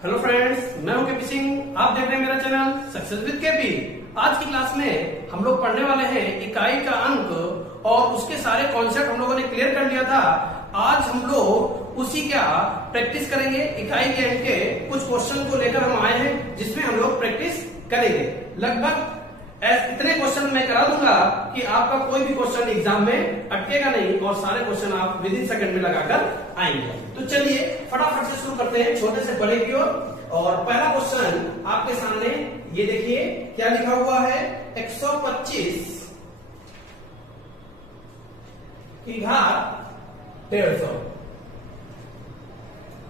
Hello friends, मैं हूं KP Singh. आप देख रहे हैं मेरा चैनल सक्सेस विद केपी। आज की क्लास में हम लोग पढ़ने वाले हैं इकाई का अंक और उसके सारे कॉन्सेप्ट हम लोगों ने क्लियर कर लिया था। आज हम लोग उसी का प्रैक्टिस करेंगे। इकाई के अंक के कुछ क्वेश्चन को लेकर हम आए हैं जिसमें हम लोग प्रैक्टिस करेंगे। लगभग इतने क्वेश्चन मैं करा दूंगा कि आपका कोई भी क्वेश्चन एग्जाम में अटकेगा नहीं और सारे क्वेश्चन आप विद इन सेकंड में लगाकर आएंगे। तो चलिए फटाफट से शुरू करते हैं छोटे से बड़े की ओर। और पहला क्वेश्चन आपके सामने ये देखिए क्या लिखा हुआ है। 125 की घात 150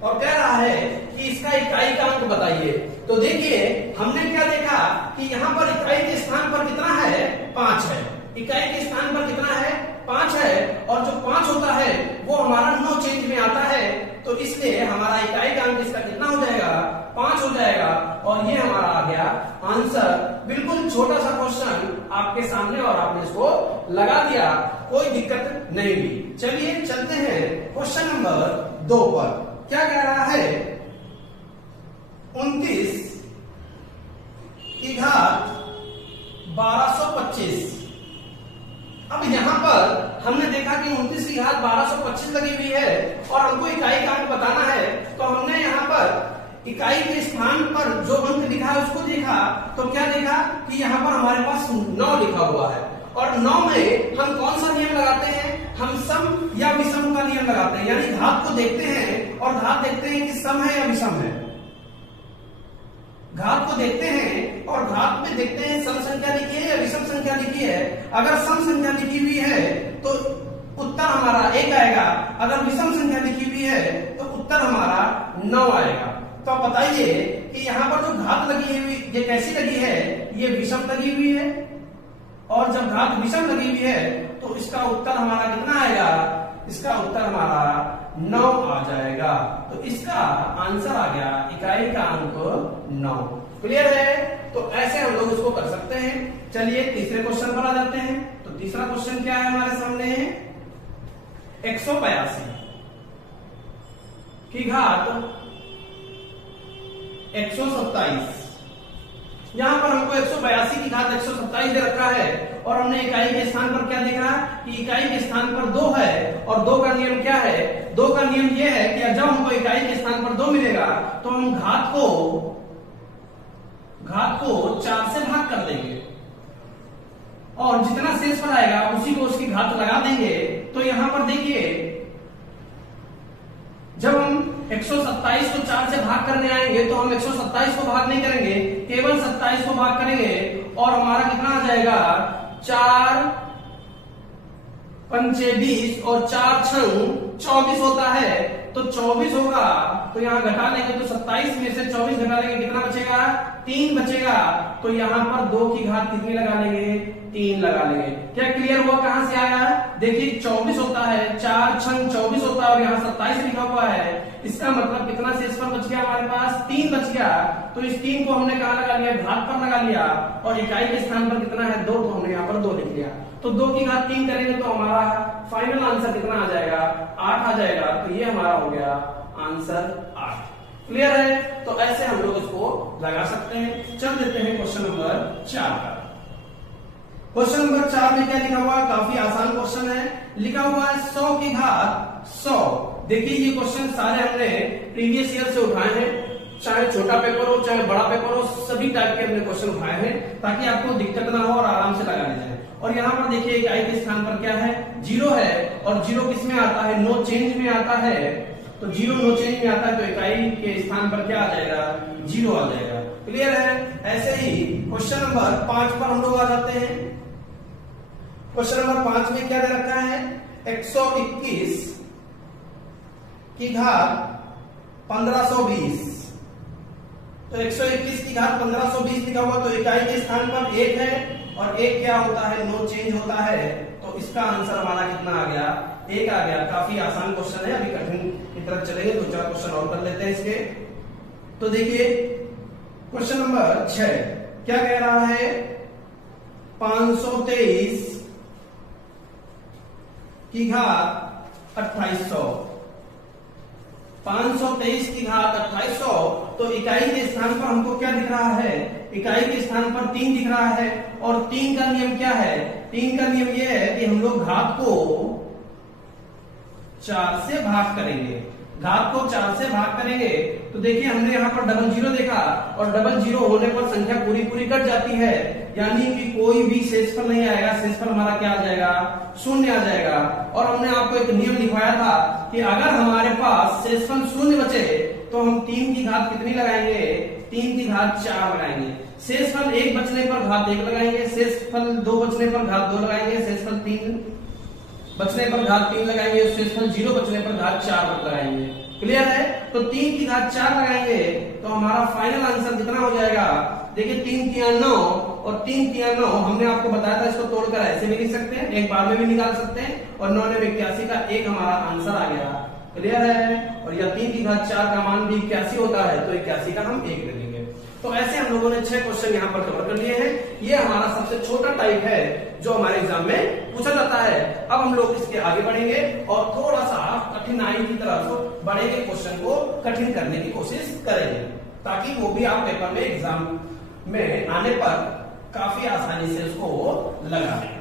और कह रहा है कि इसका इकाई का अंक बताइए। तो देखिए हमने क्या देखा कि यहाँ पर इकाई के स्थान पर कितना है, 5 है। इकाई के स्थान पर कितना है, 5 है। और जो 5 होता है वो हमारा नो चेंज में आता है। तो इसलिए हमारा इकाई का अंक इसका कितना हो जाएगा, 5 हो जाएगा। और ये हमारा आ गया आंसर। बिल्कुल छोटा सा क्वेश्चन आपके सामने और आपने इसको लगा दिया, कोई दिक्कत नहीं हुई। चलिए चलते हैं क्वेश्चन नंबर 2 पर। क्या कह रहा है, 29 की घात 1225। अब यहां पर हमने देखा कि 29 की घात 1225 लगी हुई है और हमको इकाई का अंक बताना है। तो हमने यहाँ पर इकाई के स्थान पर जो अंक लिखा है उसको देखा। तो क्या देखा कि यहाँ पर हमारे पास 9 लिखा हुआ है। और 9 में हम कौन सा नियम लगाते हैं, हम सम या विषम का नियम लगाते हैं। यानी घात को देखते हैं और घात देखते हैं कि सम है या विषम है। घात को देखते हैं और घात में देखते हैं सम संख्या लिखी है या विषम संख्या लिखी है। अगर सम संख्या लिखी हुई है तो उत्तर हमारा 1 आएगा। अगर विषम संख्या लिखी हुई है तो उत्तर हमारा 9 आएगा। तो आप बताइए कि यहाँ पर जो घात लगी हुई ये कैसी लगी है, ये विषम लगी हुई है। और जब घात विषम लगी हुई है तो इसका उत्तर हमारा कितना आएगा, इसका उत्तर हमारा 9 आ जाएगा। तो इसका आंसर आ गया इकाई का अंक 9। क्लियर है? तो ऐसे हम लोग इसको कर सकते हैं। चलिए तीसरे क्वेश्चन पर आ जाते हैं। तो तीसरा क्वेश्चन क्या है हमारे सामने, 182 की घात 127। यहां पर हमको 182 की घात 127 दे रखा है और हमने इकाई के स्थान पर क्या देखा कि इकाई के स्थान पर 2 है। और 2 का नियम क्या है, 2 का नियम यह है कि जब हमको इकाई के स्थान पर 2 मिलेगा तो हम घात को 4 से भाग कर देंगे और जितना शेष पर आएगा उसी को उसकी घात लगा देंगे। तो यहां पर देखिए जब हम 127 को 4 से भाग करने आएंगे तो हम 127 को भाग नहीं करेंगे, केवल 27 को भाग करेंगे और हमारा कितना आ जाएगा, 4 पंचे 20 और 4 छंग 24 होता है। तो 24 होगा तो यहाँ घटा लेंगे तो 27 में से 24 घटा लेंगे, कितना बचेगा, 3 बचेगा। तो यहाँ पर 2 की घात कितनी लगा लेंगे, 3 लगा लेंगे। क्या क्लियर हुआ कहां से आया? देखिए 24 होता है, 4 छंग 24 होता है और यहाँ 27 लिखा हुआ है। इसका मतलब कितना शेष पर बच गया हमारे पास, 3 बच गया। तो इस 3 को हमने कहा लगा लिया, घात पर लगा लिया। और इकाई के स्थान पर कितना है, 2, तो हमने यहाँ पर 2 लिख लिया। तो 2 की घात 3 करेंगे तो हमारा फाइनल आंसर कितना आ जाएगा, 8 आ जाएगा। तो ये हमारा हो गया आंसर 8। क्लियर है? तो ऐसे हम लोग इसको लगा सकते हैं। चल देते हैं क्वेश्चन नंबर 4 पर। क्वेश्चन नंबर 4 में क्या लिखा हुआ है, काफी आसान क्वेश्चन है। लिखा हुआ है 100 की घात 100। देखिए ये क्वेश्चन सारे हमने प्रीवियस ईयर से उठाए हैं, चाहे छोटा पेपर हो चाहे बड़ा पेपर हो, सभी टाइप के हमने क्वेश्चन उठाए हैं ताकि आपको दिक्कत ना हो और आराम से लगा ले जाए। और यहाँ पर देखिए इकाई के स्थान पर क्या है, 0 है। और 0 किस में आता है, नो चेंज में आता है। तो 0 नो चेंज में आता है तो इकाई के स्थान पर क्या आ जाएगा, 0 आ जाएगा। क्लियर है? ऐसे ही क्वेश्चन नंबर 5 पर हम लोग आ जाते हैं। क्वेश्चन नंबर 5 में क्या दे रखा है, 121 की घात 1520। तो 121 की घात 1520 लिखा हुआ तो इकाई के स्थान पर 1 है और 1 क्या होता है, नो चेंज होता है। तो इसका आंसर हमारा कितना आ गया, 1 आ गया। काफी आसान क्वेश्चन है। अभी कठिन की तरफ चलेंगे, 2-4 क्वेश्चन और कर लेते हैं इसके। तो देखिए क्वेश्चन नंबर 6 क्या कह रहा है, 523 की घात 2800। 523 की घात 2800। तो इकाई के स्थान पर हमको क्या दिख रहा है, इकाई के स्थान पर 3 दिख रहा है। और 3 का नियम क्या है, 3 का नियम ये है कि हम लोग घात को 4 से भाग करेंगे, घात को 4 से भाग करेंगे। तो देखिए हमने यहाँ पर डबल जीरो देखा, और डबल जीरो होने पर संख्या पूरी पूरी कट जाती है, यानी कि कोई भी शेषफल नहीं आएगा, शेषफल हमारा क्या आ जाएगा, शून्य आ जाएगा। और हमने आपको एक नियम लिखवाया था कि अगर हमारे पास शेषफल शून्य बचे तो हम 3 की घात कितनी लगाएंगे, 3 की घात 4 लगाएंगे। शेषफल 1 बचने पर घात 1 लगाएंगे, शेषफल 2 बचने पर घात 2 लगाएंगे, शेषफल 3 बचने पर घात 3 लगाएंगे, शेषफल 0 बचने पर घात 4 लगाएंगे। क्लियर है? तो 3 की घात 4 लगाएंगे तो हमारा फाइनल आंसर कितना हो जाएगा, देखिए 3 तिया 9 और 3 तिया 9, हमने आपको बताया था इसको तोड़कर ऐसे भी लिख सकते हैं, एक बार में भी निकाल सकते हैं, और 9 ने 81 का 1 हमारा आंसर आ गया। क्लियर है? और यह 3 की घात 4 का मान भी 81 होता है, तो 81 का हम 1 ले लेंगे। तो ऐसे हम लोगों ने 6 क्वेश्चन यहाँ पर कवर कर लिए हैं। ये हमारा सबसे छोटा टाइप है जो हमारे एग्जाम में पूछा जाता है। अब हम लोग इसके आगे बढ़ेंगे और थोड़ा सा कठिनाई की तरफ बढ़ेंगे, क्वेश्चन को कठिन करने की कोशिश करेंगे, ताकि वो भी आप पेपर में एग्जाम में आने पर काफी आसानी से उसको लगा लें।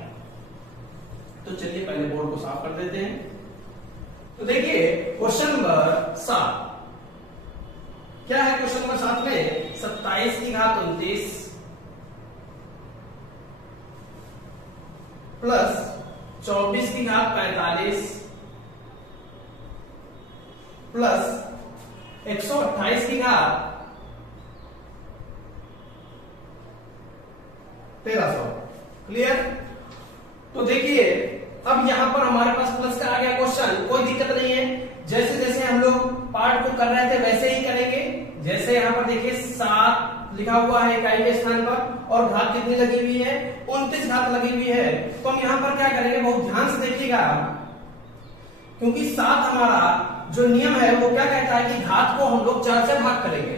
तो चलिए पहले बोर्ड को साफ कर देते हैं। तो देखिए क्वेश्चन नंबर 7 क्या है, क्वेश्चन नंबर 7 में 27 की घात 29 प्लस 24 की घात 45 प्लस 128 की घात 1300। क्लियर? तो देखिए अब यहां पर हमारे पास प्लस का आ गया क्वेश्चन, कोई दिक्कत नहीं है, जैसे जैसे हम लोग पार्ट को कर रहे थे वैसे ही करेंगे। जैसे यहाँ पर देखिए 7 लिखा हुआ है इकाई के स्थान पर और घात कितनी लगी हुई है, 29 घात लगी हुई है। तो हम यहाँ पर क्या करेंगे, बहुत ध्यान से देखिएगा, क्योंकि 7 हमारा जो नियम है वो क्या कहता है कि घात को हम लोग 4 से भाग करेंगे,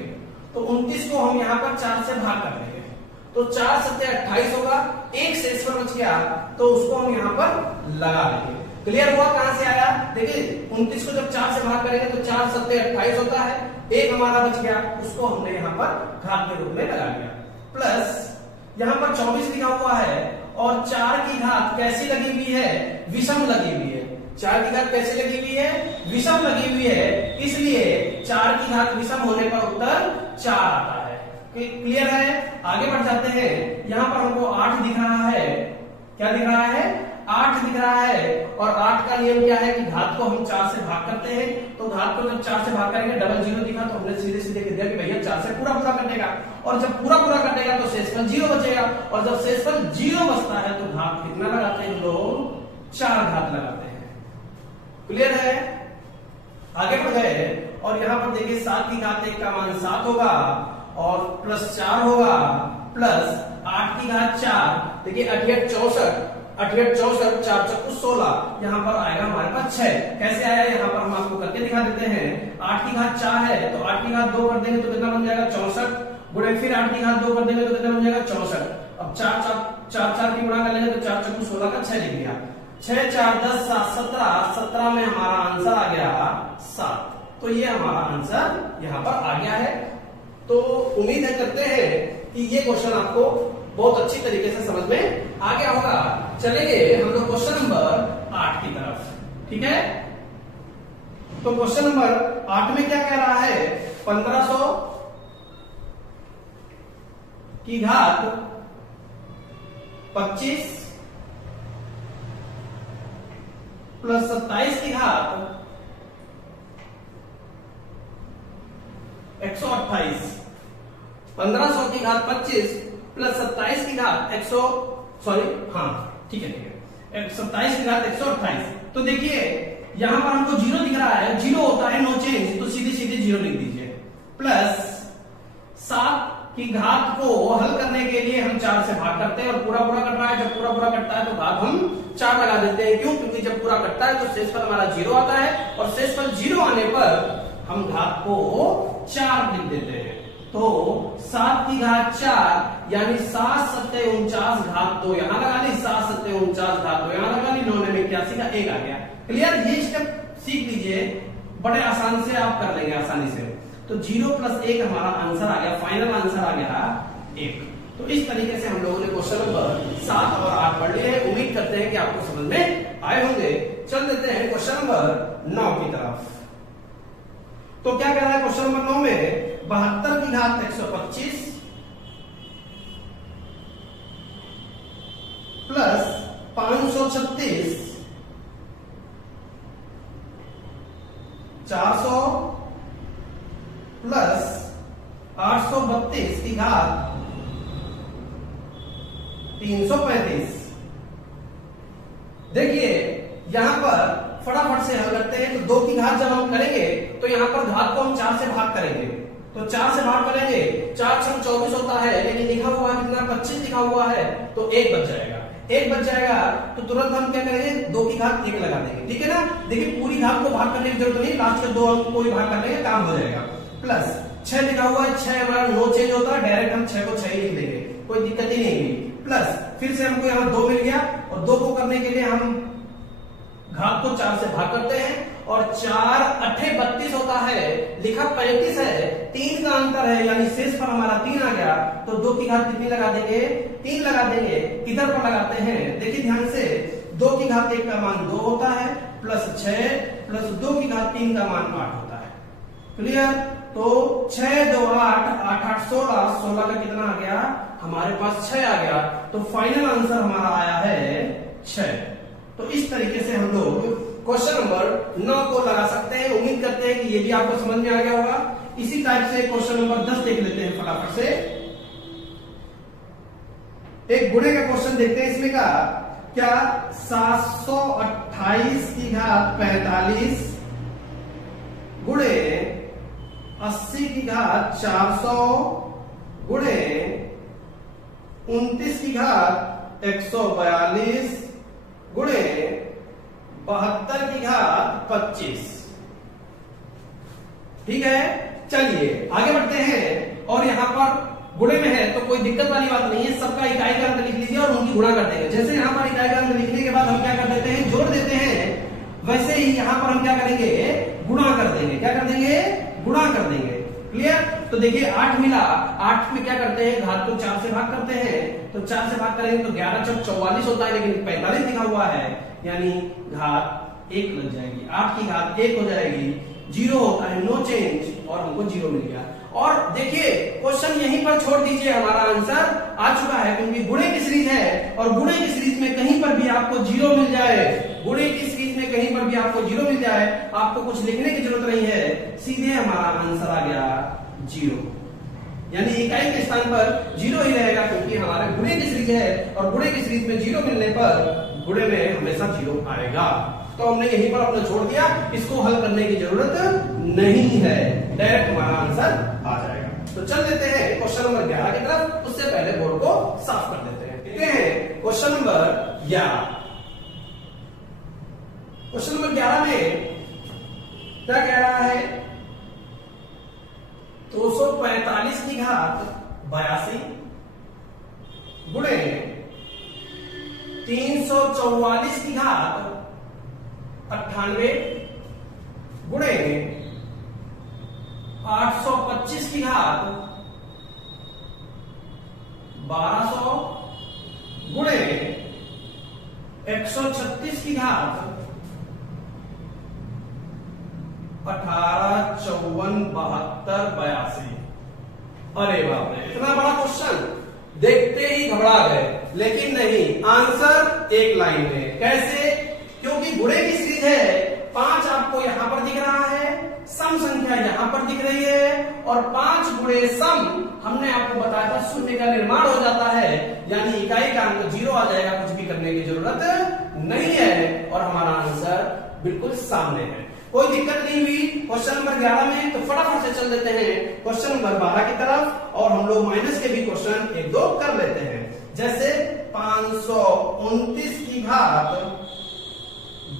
तो 29 को हम यहाँ पर 4 से भाग कर देंगे, तो 4 सत्ते 28 होगा, एक शेषफल बच गया तो उसको हम यहाँ पर लगा देंगे। क्लियर हुआ? कहां से आया, देखिए 29 को जब 4 से भाग करेंगे तो 4 सत्ते 28 होता है, एक हमारा बच गया, उसको हमने यहाँ पर घात के रूप में लगा दिया। प्लस यहाँ पर 24 लिखा हुआ है और 4 की घात कैसी लगी हुई है, विषम लगी हुई है। 4 की घात कैसे लगी हुई है, विषम लगी हुई है, इसलिए 4 की घात विषम होने पर उत्तर 4 आता है। क्लियर है? आगे बढ़ जाते हैं। यहाँ पर हमको 8 दिख रहा है, क्या दिख रहा है, 8 दिख रहा है, और 8 का नियम क्या है कि घात को हम 4 से भाग करते हैं, तो घात को जब 4 से भाग करेंगे, डबल जीरो दिखा तो हमने सीधे सीधे कह दिया कि भैया 4 से पूरा पूरा कटेगा, और जब पूरा पूरा कटेगा तो शेषफल 0 बचेगा, और जब शेषफल 0 बचता है तो घात कितना लगाते हैं लोग, 4 घात लगाते हैं। क्लियर है? आगे बढ़ गए और यहाँ पर देखिए 7 की घात 1 का मान 7 होगा और प्लस 4 होगा, प्लस 8 की घात 4, देखिए 88 64 4 चौको 16, यहाँ पर आएगा हमारे पास 6। कैसे आया, यहाँ पर हम आपको करके दिखा देते हैं। 8 की घात 4 है तो 8 की घात 2 कर देंगे तो कितना बन जाएगा, 64 गुणे फिर 8 की घात 2 कर देंगे तो कितना बन जाएगा, 64। अब 4 की गुणा कर लेंगे तो 4 चौको 16 का 6 लिख दिया, 6 4 10 7 17 में हमारा आंसर आ गया 7। तो ये हमारा आंसर यहाँ पर आ गया है। तो उम्मीद है करते हैं कि ये क्वेश्चन आपको बहुत अच्छी तरीके से समझ में आ गया होगा। चलेंगे हम लोग क्वेश्चन नंबर 8 की तरफ, ठीक है? तो क्वेश्चन नंबर 8 में क्या कह रहा है, 1500 की घात 25 प्लस 27 की घात 128, 1500 की घात 25 प्लस 27 की घात 27 की घात 128। तो देखिए यहां पर हमको 0 दिख रहा है, 0 होता है नो चेंज, तो सीधे सीधे 0 लिख दीजिए। प्लस 7 की घात को हल करने के लिए हम 4 से भाग करते हैं और पूरा पूरा कट रहा है, जब पूरा पूरा कटता है तो घात हम 4 लगा देते हैं। क्यों? क्योंकि जब पूरा कटता है तो शेषफल हमारा 0 आता है और शेषफल 0 आने पर हम घात को 4 लिख देते हैं। तो 7 की घात 4 यानी 7 सत्ते 49 घात 2 यहां लगा ली, 7 सत्ते 49 घात 2 यहां लगा ली, 9 में 81 का 1 आ गया। क्लियर? ये स्टेप सीख लीजिए, बड़े आसान से आप कर लेंगे आसानी से। तो 0 + 1 हमारा आंसर आ गया, फाइनल आंसर आ गया 1। तो इस तरीके से हम लोगों ने क्वेश्चन नंबर 7 और 8 पढ़ लिए हैं। उम्मीद करते हैं कि आपको समझ में आए होंगे। चल देते हैं क्वेश्चन नंबर 9 की तरफ। तो क्या कह रहा है क्वेश्चन नंबर 9 में, 72 की घात 125 प्लस 536 400 प्लस 832 की घात 335। देखिए यहां पर फटाफट से हल करते हैं। तो 2 की घात जब हम करेंगे तो यहां पर घात को हम 4 से भाग करेंगे। तो 4 से भाग करेंगे, 4 × 24 होता है, लेकिन लिखा हुआ है कितना, 25 लिखा हुआ है, तो 1 बच जाएगा। 1 बच जाएगा तो तुरंत हम क्या करेंगे, 2 की घात 1 लगा देंगे। ठीक है ना। देखिए पूरी घात को भाग करने की जरूरत नहीं, लास्ट के 2 अंक को ही भाग करने का काम हो जाएगा। प्लस 6 लिखा हुआ है, 6 हमारा नो चेंज होता है, डायरेक्ट हम 6 को 6 ही लिख देंगे, कोई दिक्कत ही नहीं हुई। प्लस फिर से हमको यहाँ 2 मिल गया, और 2 को करने के लिए हम घात को 4 से भाग करते हैं, और 4 8 32 होता है, लिखा 35 है, 3 का अंतर है, यानी शेष पर हमारा 3 आ गया। तो 2 की घात कितनी लगा देंगे, 3 लगा देंगे। इधर पर लगाते हैं, देखिए ध्यान से, 2 की घात 1 का मान 2 होता है, प्लस 6 प्लस 2 की घात 3 का मान 8 होता है। क्लियर। तो 6 2 8 8 8 16, 16 का कितना आ गया हमारे पास, 6 आ गया। तो फाइनल आंसर हमारा आया है 6। तो इस तरीके से हम लोग क्वेश्चन नंबर 9 को लगा सकते हैं। उम्मीद करते हैं कि ये भी आपको समझ में आ गया होगा। इसी टाइप से क्वेश्चन नंबर 10 देख लेते हैं फटाफट से। एक गुणे का क्वेश्चन देखते हैं। इसमें का क्या, 728 की घात 45 गुणे 80 की घात 400 गुणे 29 की घात 142 गुणे 72 की घात 25। ठीक है, चलिए आगे बढ़ते हैं। और यहां पर गुणे में है तो कोई दिक्कत वाली बात नहीं है, सबका इकाई का अंक लिख लीजिए और उनकी गुणा कर देंगे। जैसे यहां पर इकाई का अंक लिखने के बाद हम क्या कर देते हैं, जोड़ देते हैं, वैसे ही यहां पर हम क्या करेंगे, गुणा कर देंगे। क्या कर देंगे, गुणा कर देंगे। क्लियर। तो देखिए 8 मिला, 8 में क्या करते हैं, घात को 4 से भाग करते हैं। तो 4 से भाग करेंगे तो 11 × 44 होता है, लेकिन 45 लिखा हुआ है, यानी घात 1 लग जाएगी। 8 की घात 1 हो जाएगी, 0 होता है, नो चेंज, और हमको 0 मिल गया। और देखिए क्वेश्चन यहीं पर छोड़ दीजिए, हमारा आंसर आ चुका है, क्योंकि गुणे की सीरीज है, और गुणे की सीरीज में कहीं पर भी आपको 0 मिल जाए, गुणे की सीरीज में कहीं पर भी आपको 0 मिल जाए, आपको कुछ लिखने की जरूरत नहीं है, सीधे हमारा आंसर आ गया 0। यानी इकाई के स्थान पर 0 ही रहेगा, क्योंकि हमारे गुणे की सीरीज है, और गुणे की सीरीज में 0 मिलने पर गुणे में हमेशा 0 आएगा। तो हमने यहीं पर अपना छोड़ दिया, इसको हल करने की जरूरत नहीं है, डायरेक्ट हमारा आंसर आ जाएगा। तो चल देते हैं क्वेश्चन नंबर 11 की तरफ। उससे पहले बोर्ड को साफ कर देते हैं। देखते हैं क्वेश्चन नंबर 11। क्वेश्चन नंबर 11 में क्या कह रहा है, 245 की घात 82 गुणे 344 की घात 98 गुणे 825 की घात 1200 गुणे 136 की घात 18 54 72 82। अरे बाप रे, इतना बड़ा क्वेश्चन देखते ही घबरा गए, लेकिन नहीं, आंसर एक लाइन में। कैसे? क्योंकि गुणे की सीरीज है, 5 आपको यहां पर दिख रहा है, सम संख्या यहां पर दिख रही है, और 5 गुणे सम हमने आपको बताया था शून्य का निर्माण हो जाता है, यानी इकाई का अंक 0 आ जाएगा, कुछ भी करने की जरूरत नहीं है, और हमारा आंसर बिल्कुल सामने है। कोई दिक्कत नहीं हुई क्वेश्चन नंबर 11 में। तो फटाफट से चल देते हैं क्वेश्चन नंबर 12 की तरफ, और हम लोग माइनस के भी क्वेश्चन 1-2 कर लेते हैं। जैसे 529 की घात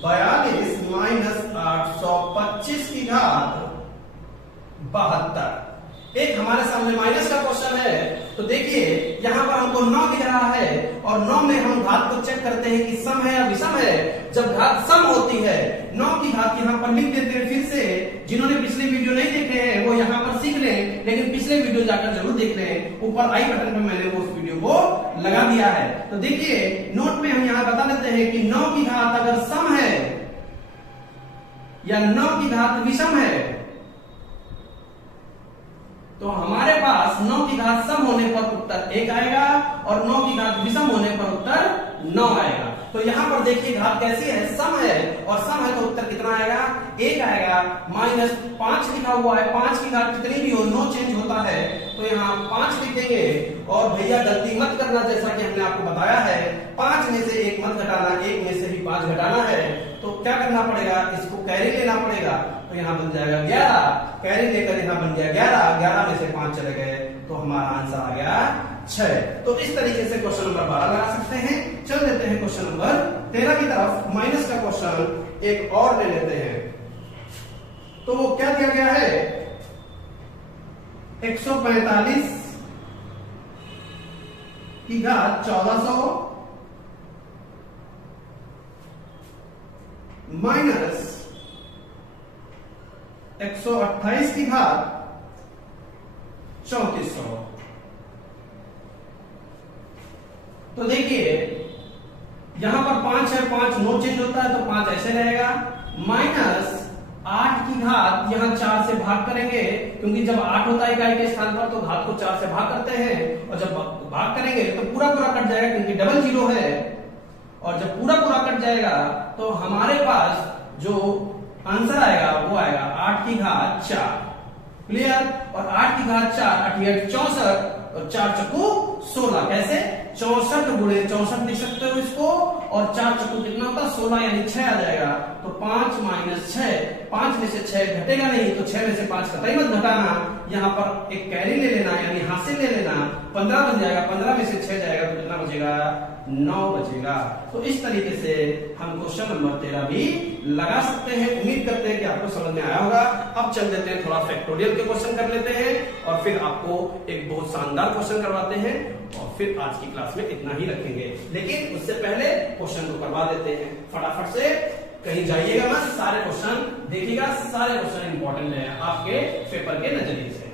42 माइनस 825 की घात 72। एक हमारे सामने माइनस का क्वेश्चन है। तो देखिए यहाँ पर हमको 9 दिख रहा है और 9 में हम घात को चेक करते हैं कि सम है या विषम है। जब घात सम होती है 9 की घात यहाँ पर लिख देते हैं। फिर से जिन्होंने पिछले वीडियो नहीं देखे हैं वो यहाँ पर सीख लें, लेकिन पिछले वीडियो जाकर जरूर देख लें। ऊपर आई बटन पर मैंने वो उस वीडियो को लगा दिया है। तो देखिए नोट में हम यहाँ बता देते हैं कि 9 की घात अगर सम है या 9 की घात विषम है तो हमारे पास 9 की घात सम होने पर उत्तर 1 आएगा और 9 की घात विषम होने पर उत्तर 9 आएगा। तो यहाँ पर देखिए घात कैसी है, सम है और सम है तो उत्तर कितना आएगा 1 आएगा। -5 लिखा हुआ है, 5 की घात कितनी भी हो 9 चेंज होता है तो यहाँ 5 लिखेंगे। और भैया गलती मत करना, जैसा कि हमने आपको बताया है 5 में से 1 मत घटाना, 1 में से ही 5 घटाना है। तो क्या करना पड़ेगा, इसको कैरी लेना पड़ेगा। तो यहाँ बन जाएगा 11, कैरी लेकर यहाँ बन गया 11, 11 में से 5 चले गए तो हमारा आंसर आ गया 6। तो इस तरीके से क्वेश्चन नंबर 12 लगा सकते हैं। चल देते हैं क्वेश्चन नंबर 13 की तरफ। माइनस का क्वेश्चन एक और ले लेते हैं। तो वो क्या दिया गया है, 145 की घात 1400 माइनस 128 की घात 3400। तो देखिए यहां पर 5 है, 5 9 चेंज होता है तो 5 ऐसे रहेगा। माइनस 8 की घात यहां 4 से भाग करेंगे, क्योंकि जब 8 होता है इकाई के स्थान पर तो घात को 4 से भाग करते हैं। और जब भाग करेंगे तो पूरा पूरा कट जाएगा क्योंकि डबल जीरो है। और जब पूरा पूरा कट जाएगा तो हमारे पास जो आंसर आएगा वो आएगा 8 की घात 4। क्लियर। और 8 की घात 4 8 64 और 4 चक्कू 16। कैसे, 64 गुणे 64 लिख सकते हो इसको। और 4 चक्कू कितना होता है 16, यानी 6 आ जाएगा। तो 5 माइनस 6, 5 में से 6 घटेगा नहीं तो 6 में से 5 कतई मत घटाना। यहाँ पर एक कैरी ले लेना यानी हासिल ले लेना, 15 बन जाएगा। 15 में से 6 जाएगा तो कितना बचेगा 9 बचेगा। तो इस तरीके से हम क्वेश्चन नंबर 13 भी लगा सकते हैं। उम्मीद करते हैं कि आपको समझ में आया होगा। अब चल देते हैं थोड़ा फैक्टोरियल के क्वेश्चन कर लेते हैं और फिर आपको एक बहुत शानदार क्वेश्चन करवाते हैं और फिर आज की क्लास में इतना ही रखेंगे। लेकिन उससे पहले क्वेश्चन को करवा देते हैं फटाफट से। कहीं जाइएगा मत, सारे क्वेश्चन देखिएगा, सारे क्वेश्चन इंपॉर्टेंट है आपके पेपर के नजरिए से।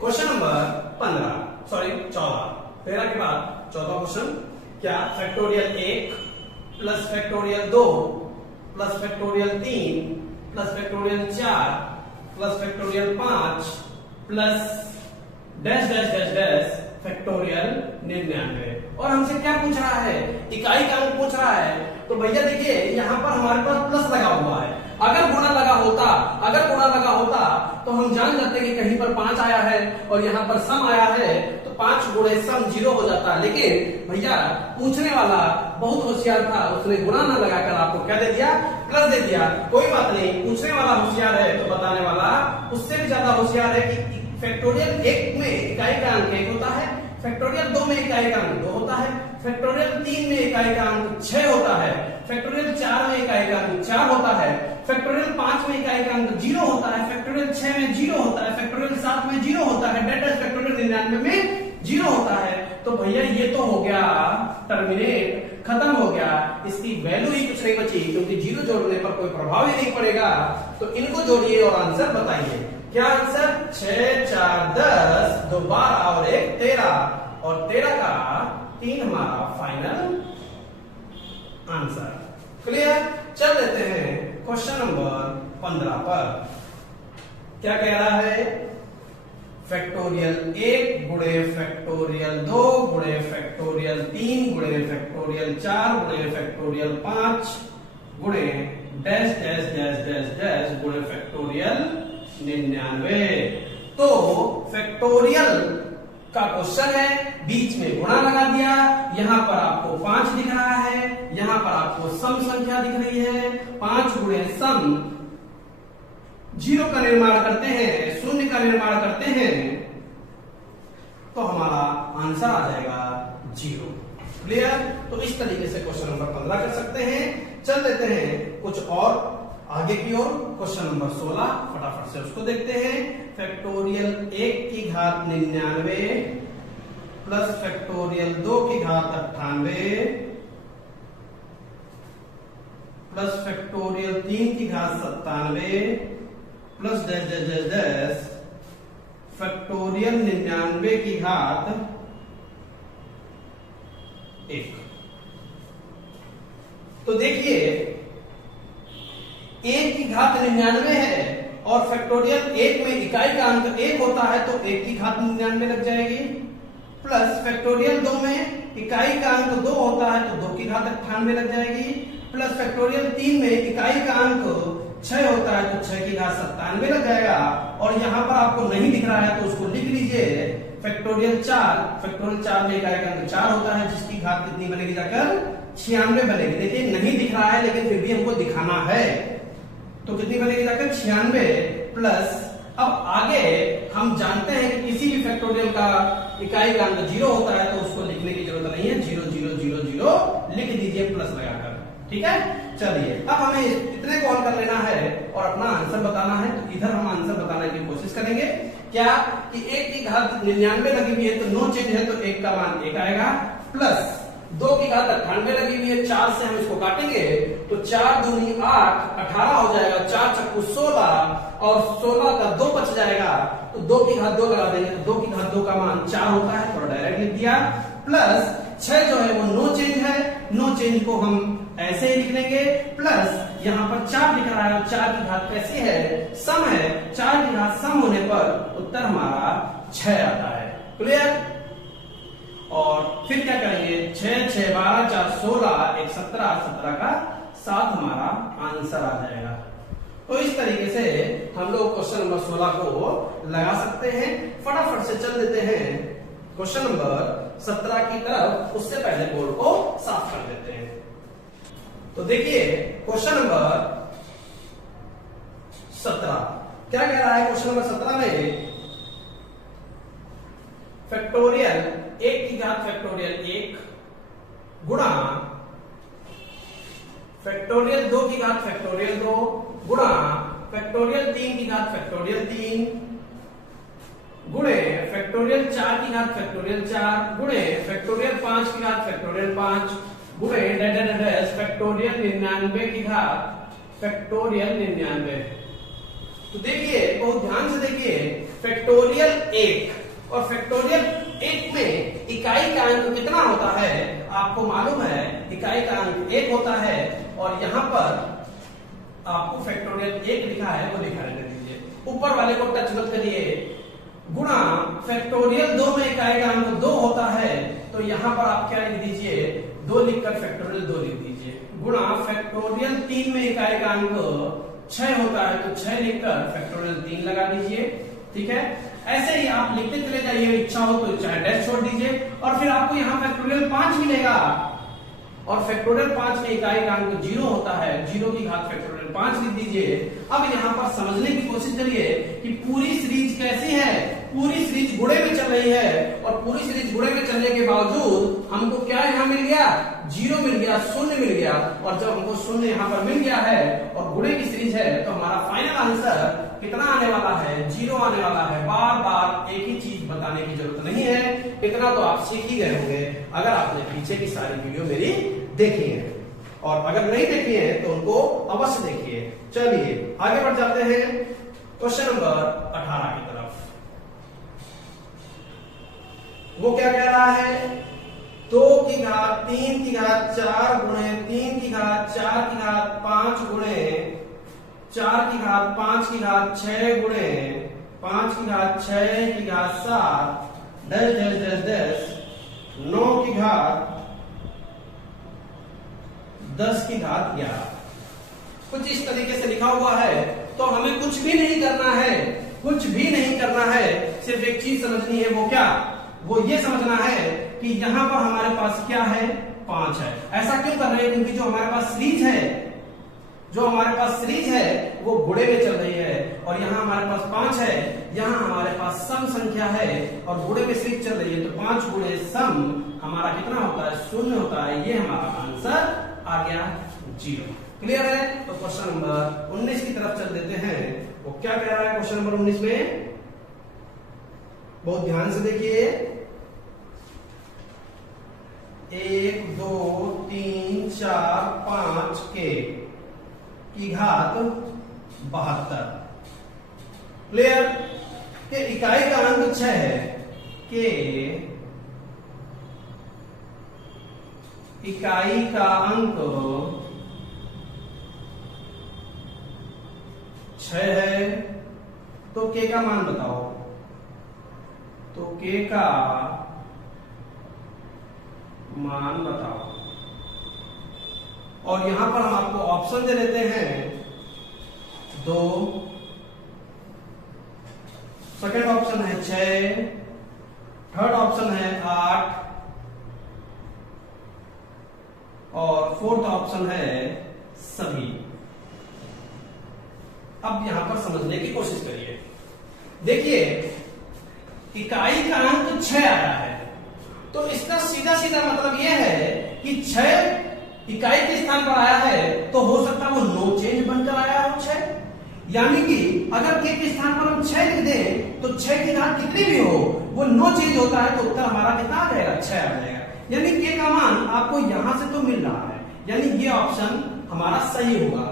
क्वेश्चन नंबर 14 13 के बाद 14 क्वेश्चन क्या, factorial 1 plus factorial 2 plus factorial 3 plus factorial 4 plus factorial 5 plus dash dash dash dash factorial 99। और हमसे क्या पूछ रहा है, इकाई का अंक पूछ रहा है। तो भैया देखिए यहाँ पर हमारे पास प्लस लगा हुआ है। अगर गुणा लगा होता तो हम जान जाते कि कहीं पर 5 आया है और यहाँ पर सम आया है तो 5 गुणे सम 0 हो जाता। लेकिन भैया पूछने वाला बहुत होशियार था, उसने गुणा न लगाकर आपको क्या दे दिया, प्लस दे दिया। कोई बात नहीं, पूछने वाला होशियार है तो बताने वाला उससे भी ज्यादा होशियार है कि फैक्टोरियल 1 में इकाई का अंक 1 होता है, फैक्टोरियल 2 में इकाई का अंक 2 होता है, फैक्टोरियल 3 में इकाई का अंक 6 होता है, फैक्टोरियल 4 में इकाई का अंक 4 होता है, फैक्टोरियल 5 में इकाई का अंक 0 होता है, फैक्टोरियल 6 में 0 होता है, फैक्टोरियल 7 में 0 होता है, डेटा फैक्टोरियल 99 में 0 होता है। तो भैया ये तो हो गया टर्मिनेट, खत्म हो गया, इसकी वैल्यू ही कुछ नहीं बची क्योंकि 0 जोड़ने पर कोई प्रभाव ही नहीं पड़ेगा। तो इनको जोड़िए और आंसर बताइए। क्या आंसर, 6 4 10 2 12 और 1 13 और 13 का 3 हमारा फाइनल आंसर। क्लियर। चल लेते हैं क्वेश्चन नंबर 15 पर। क्या कह रहा है, फैक्टोरियल 1 गुणे फैक्टोरियल 2 गुणे फैक्टोरियल 3 गुणे फैक्टोरियल 4 गुणे फैक्टोरियल 5 गुणे dash dash dash dash dash गुणे फैक्टोरियल 99। तो फैक्टोरियल का क्वेश्चन है, बीच में गुणा लगा दिया, यहां पर आपको 5 दिख रहा है, यहां पर आपको सम संख्या दिख रही है। 5 गुणे सम 0 का निर्माण करते हैं, 0 का निर्माण करते हैं तो हमारा आंसर आ जाएगा 0। क्लियर। तो इस तरीके से क्वेश्चन नंबर 15 कर सकते हैं। चल लेते हैं कुछ और आगे की ओर क्वेश्चन नंबर 16 फटाफट से उसको देखते हैं। फैक्टोरियल 1 की घात 99 प्लस फैक्टोरियल 2 की घात 98 प्लस फैक्टोरियल 3 की घात 97 plus dash dash dash dash factorial 99 की घात 1। तो देखिए 1 की घात 99 है और फैक्टोरियल 1 में इकाई का अंक 1 होता है तो 1 की घात 99 लग जाएगी, प्लस फैक्टोरियल 2 में इकाई का अंक 2 होता है तो 2 की घात 98 लग जाएगी, प्लस फैक्टोरियल 3 में इकाई का अंक 6 होता है तो 6 की घात 97 लग जाएगा। और यहां पर आपको नहीं दिख रहा है तो उसको लिख लीजिए फैक्टोरियल 4 में इकाई का अंक 4 होता है जिसकी घात कितनी बनेगी जाकर 96 बनेगी। देखिए नहीं दिख रहा है लेकिन फिर भी हमको दिखाना है, तो कितनी बनेगी जाकर 96 प्लस। अब आगे हम जानते हैं कि किसी भी फैक्टोरियल का इकाई का अंक 0 होता है तो उसको लिखने की जरूरत नहीं है, 0 0 0 0 लिख दीजिए प्लस लगाकर। ठीक है, चलिए अब हमें इतने को हल कर लेना है और अपना आंसर बताना है। तो इधर हम आंसर बताने की कोशिश करेंगे क्या कि 1 की घात 99 लगी हुई है तो नो चेंज है तो 1 का मान 1 आएगा, प्लस 2 की घात 98 लगी हुई है, 4 से हम इसको काटेंगे तो 4 दूनी 8 18 हो जाएगा, 4 चक्कू 16 और 16 का 2 बच जाएगा तो 2 की घात 2 लगा देंगे तो 2 की घात 2 का मान 4 होता है, थोड़ा डायरेक्ट लिख दिया, प्लस 6 जो है वो नो चेंज है, नो चेंज को हम ऐसे ही लिख लेंगे, प्लस यहाँ पर 4 लिख रहा है और 4 की घात कैसी है, सम है, 4 की घात सम होने पर उत्तर हमारा 6 आता है। क्लियर? और फिर क्या करेंगे 6 6 12 4 16 1 17 17 का 7 हमारा आंसर आ जाएगा। तो इस तरीके से हम लोग क्वेश्चन नंबर 16 को लगा सकते हैं। फटाफट से चल देते हैं क्वेश्चन नंबर 17 की तरफ, उससे पहले बोर्ड को साफ कर देते हैं। तो देखिए क्वेश्चन नंबर 17 क्या कह रहा है। क्वेश्चन नंबर 17 में फैक्टोरियल 1 की घात फैक्टोरियल 1 गुणा फैक्टोरियल 2 की घात फैक्टोरियल 2 गुणा फैक्टोरियल 3 की घात फैक्टोरियल 3 गुणे फैक्टोरियल 4 की घात फैक्टोरियल 4 गुणे फैक्टोरियल 5 की घात फैक्टोरियल 5 गुणे फैक्टोरियल 99 की घात फैक्टोरियल 99। तो देखिए बहुत ध्यान से देखिए, फैक्टोरियल 1 और फैक्टोरियल 1 में इकाई का अंक कितना होता है आपको मालूम है, इकाई का अंक 1 होता है और यहाँ पर आपको फैक्टोरियल 1 लिखा है वो लिखा रहने दीजिए, ऊपर वाले को टच मत करिए, गुणा फैक्टोरियल 2 में इकाई का अंक 2 होता है तो यहाँ पर आप क्या लिख दीजिए 2 लिखकर फैक्टोरियल 2 लिख दीजिए, गुणा फैक्टोरियल 3 में इकाई का अंक 6 होता है तो 6 लिखकर फैक्टोरियल 3 लगा दीजिए। ठीक है, ऐसे ही आप लिखते चले जाइए, इच्छा हो तो चाहे डैश छोड़ दीजिए और फिर आपको यहाँ फैक्टोरियल 5 मिलेगा और फैक्टोरियल 5 में इकाई का अंक 0 होता है, 0 की घात फैक्टोरियल 5 लिख दीजिए। अब यहाँ पर समझने की कोशिश करिए कि पूरी सीरीज कैसी है, पूरी सीरीज गुणे में चल रही है और पूरी सीरीज गुणे में चलने के बावजूद हमको क्या यहाँ मिल गया, 0 मिल गया, शून्य मिल गया। और जब हमको शून्य यहाँ पर मिल गया है और गुणे की सीरीज है तो हमारा फाइनल आंसर कितना आने वाला है, 0 आने वाला है। बार बार एक ही चीज बताने की जरूरत नहीं है, इतना तो आप सीख ही गए होंगे अगर आपने पीछे की सारी वीडियो मेरी देखी है, और अगर नहीं देखी है तो उनको अवश्य देखिए। चलिए आगे बढ़ जाते हैं क्वेश्चन नंबर 18 की तरफ। वो क्या कह रहा है, 2 की घात 3 की घात 4 गुणे 3 की घात 4 की घात 5 गुणे 4 की घात 5 की घात 6 गुणे 5 की घात 6 की घात 7 डैश डैश डैश डैश 9 की घात 10 की घात 11। कुछ इस तरीके से लिखा हुआ है। तो हमें कुछ भी नहीं करना है, कुछ भी नहीं करना है, सिर्फ एक चीज समझनी है। वो क्या, वो ये समझना है कि यहाँ पर हमारे पास क्या है, 5 है। ऐसा क्यों कर रहे हैं, क्योंकि जो हमारे पास सीरीज है, जो हमारे पास सीरीज है वो गुणे में चल रही है और यहाँ हमारे पास 5 है, यहाँ हमारे पास सम संख्या है और गुणे में सीरीज चल रही है तो 5 गुणे सम हमारा कितना होता है, 0 होता है। ये हमारा आंसर आ गया 0। क्लियर है? तो क्वेश्चन नंबर 19 की तरफ चल देते हैं। वो क्या कह रहा है क्वेश्चन नंबर 19 में, बहुत ध्यान से देखिए। 1 2 3 4 5 की घात 72। क्लियर? के इकाई का अंक 6 है, के इकाई का अंक 6 है, तो के का मान बताओ। तो के का मान बताओ, और यहां पर हम आपको ऑप्शन दे देते हैं 2, सेकंड ऑप्शन है 6, थर्ड ऑप्शन है 8 और फोर्थ ऑप्शन है सभी। अब यहां पर समझने की कोशिश करिए। देखिए इकाई का अंक 6 आया है, तो इसका सीधा सीधा मतलब यह है कि 6 इकाई के स्थान पर आया है, तो हो सकता है वो नो चेंज बनकर आया हो 6। यानी कि अगर के के स्थान पर हम 6 लिख दें तो 6 की घात कितनी भी हो वो नो चेंज होता है, तो उत्तर हमारा कितना आ जाएगा? 6 आ जाएगा। यानी के का मान आपको यहां से तो मिल रहा है, यानी ये ऑप्शन हमारा सही होगा।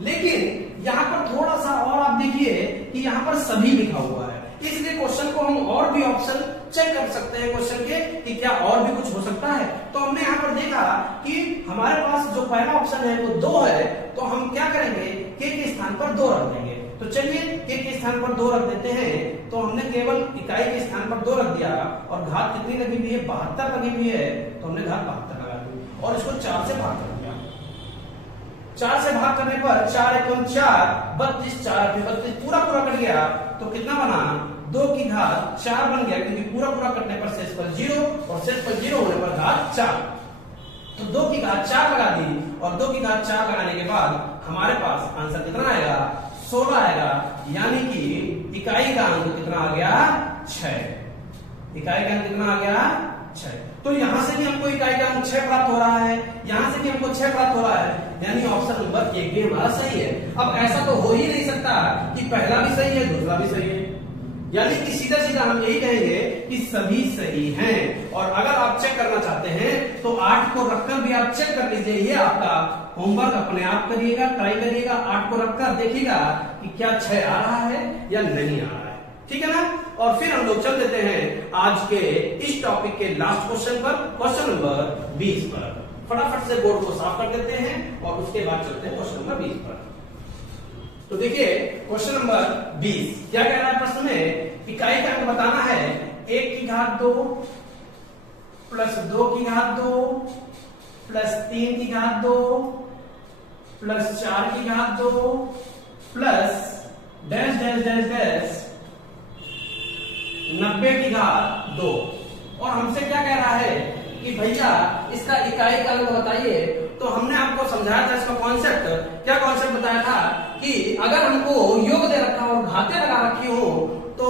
लेकिन यहां पर थोड़ा सा और आप देखिए कि यहां पर सभी लिखा हुआ है, इसलिए क्वेश्चन को हम और भी ऑप्शन चेक कर सकते हैं क्वेश्चन के कि क्या और भी कुछ हो सकता है। तो हमने यहां पर देखा कि हमारे पास जो पहला ऑप्शन है वो 2 है, तो हम क्या करेंगे? के स्थान पर 2 रख देंगे। तो चलिए के स्थान पर 2 रख देते हैं। तो हमने केवल इकाई के स्थान पर 2 रख दिया, और घात कितनी लगी हुई है? 72 लगी हुई है, तो हमने घात 72 लगा दी और इसको 4 से भाग कर दिया। 4 से भाग करने पर 4 एकम 4, 32, 4 32 पूरा कट गया, तो कितना बना? 2 की घात 4 बन गया, क्योंकि पूरा कटने पर शेष पर 0 और शेष पर 0 होने पर घात 4। तो 2 की घात 4 लगा दी, और 2 की घात 4 लगाने के बाद हमारे पास आंसर कितना आएगा? 16 आएगा। यानी कि इकाई का अंक कितना आ गया? 6। इकाई का अंक कितना आ गया? 6। तो यहां से भी हमको इकाई का अंक 6 प्राप्त हो रहा है, यहां से भी हमको 6 प्राप्त हो रहा है, यानी ऑप्शन नंबर 1 भी हमारा सही है। अब ऐसा तो हो ही नहीं सकता कि पहला भी सही है दूसरा भी सही है, यानी कि सीधा सीधा हम यही कहेंगे कि सभी सही हैं। और अगर आप चेक करना चाहते हैं तो 8 को रखकर भी आप चेक कर लीजिए, ये आपका होमवर्क अपने आप करिएगा, ट्राई करिएगा। 8 को रखकर देखिएगा कि क्या 6 आ रहा है या नहीं आ रहा है, ठीक है ना? और फिर हम लोग चल देते हैं आज के इस टॉपिक के लास्ट क्वेश्चन पर, क्वेश्चन नंबर 20 पर। फटाफट से बोर्ड को साफ कर देते हैं और उसके बाद चलते हैं क्वेश्चन नंबर 20 पर। तो देखिए क्वेश्चन नंबर 20 क्या कह रहा है प्रश्न में? इकाई का अंक बताना है 1 की घात 2 प्लस 2 की घात 2 प्लस 3 की घात 2 प्लस 4 की घात 2 plus dash dash dash dash 90 की घात 2। और हमसे क्या कह रहा है कि भैया इसका इकाई का अंक बताइए। तो हमने आपको समझाया था इसका कॉन्सेप्ट, क्या कॉन्सेप्ट बताया था कि अगर हमको योग दे रखा और घातें लगा रखी हो तो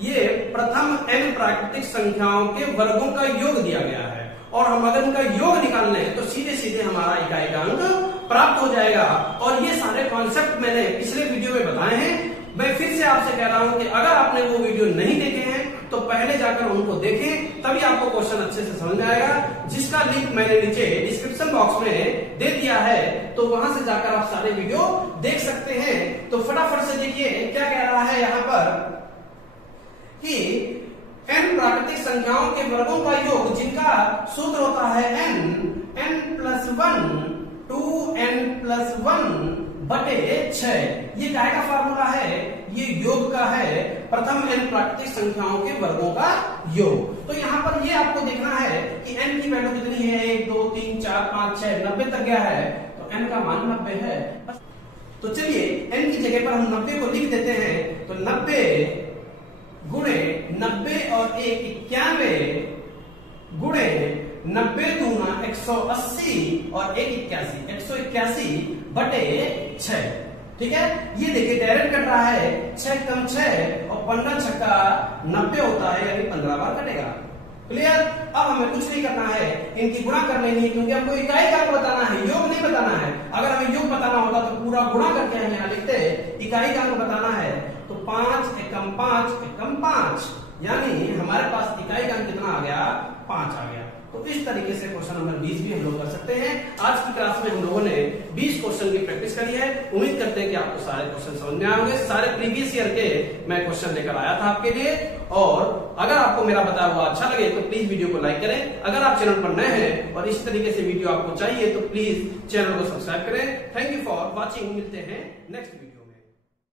ये प्रथम n प्राकृतिक संख्याओं के वर्गों का योग दिया गया है, और हम अगर इनका योग निकाल लें तो सीधे सीधे हमारा इकाई का अंक प्राप्त हो जाएगा। और ये सारे कॉन्सेप्ट मैंने पिछले वीडियो में बताए हैं। मैं फिर से आपसे कह रहा हूं कि अगर आपने वो वीडियो नहीं देखे हैं तो पहले जाकर उनको देखें, तभी आपको क्वेश्चन अच्छे से समझ में आएगा, जिसका लिंक मैंने नीचे डिस्क्रिप्शन बॉक्स में दे दिया है, तो वहां से जाकर आप सारे वीडियो देख सकते हैं। तो फटाफट से देखिए क्या कह रहा है यहाँ पर कि n प्राकृतिक संख्याओं के वर्गों का योग जिनका सूत्र होता है n+1 2n+1 बटे 6। ये काय का फार्मूला है? ये योग का है, प्रथम n प्राकृतिक संख्याओं के वर्गों का योग। तो यहाँ पर ये आपको देखना है कि n की वैल्यू कितनी है? 1 2 3 4 5 6 90 तक गया है, तो n का मान 90 है। तो चलिए n की जगह पर हम 90 को लिख देते हैं। तो 90 गुणे 90 और 1 91 गुणे 90 दूना 180 और 1 81 181 बटे 6। ठीक है, ये देखिए डायरेक्ट कट रहा है, 6 कम 6 और 15 छक्का 90 होता है, यानी 15 बार कटेगा। क्लियर? अब हमें कुछ नहीं करना है, इनकी गुणा कर लेनी है, क्योंकि हमको इकाई का बताना है, योग नहीं बताना है। अगर हमें योग बताना होता तो पूरा गुणा करके हम यहाँ लिखते, इकाई का अंक बताना है तो 5 एकम 5, यानी हमारे पास इकाई का अंक कितना आ गया, 5 आ गया। तो इस तरीके से क्वेश्चन नंबर 20 भी हम लोग कर सकते हैं। आज की क्लास में हम लोगों ने 20 क्वेश्चन की प्रैक्टिस करी है। उम्मीद करते हैं कि आपको सारे क्वेश्चन समझ में आएंगे। सारे प्रीवियस ईयर के मैं क्वेश्चन लेकर आया था आपके लिए। और अगर आपको मेरा बताया हुआ अच्छा लगे तो प्लीज वीडियो को लाइक करें। अगर आप चैनल पर नए हैं और इस तरीके से वीडियो आपको चाहिए तो प्लीज चैनल को सब्सक्राइब करें। Thank you for watching. मिलते हैं नेक्स्ट वीडियो।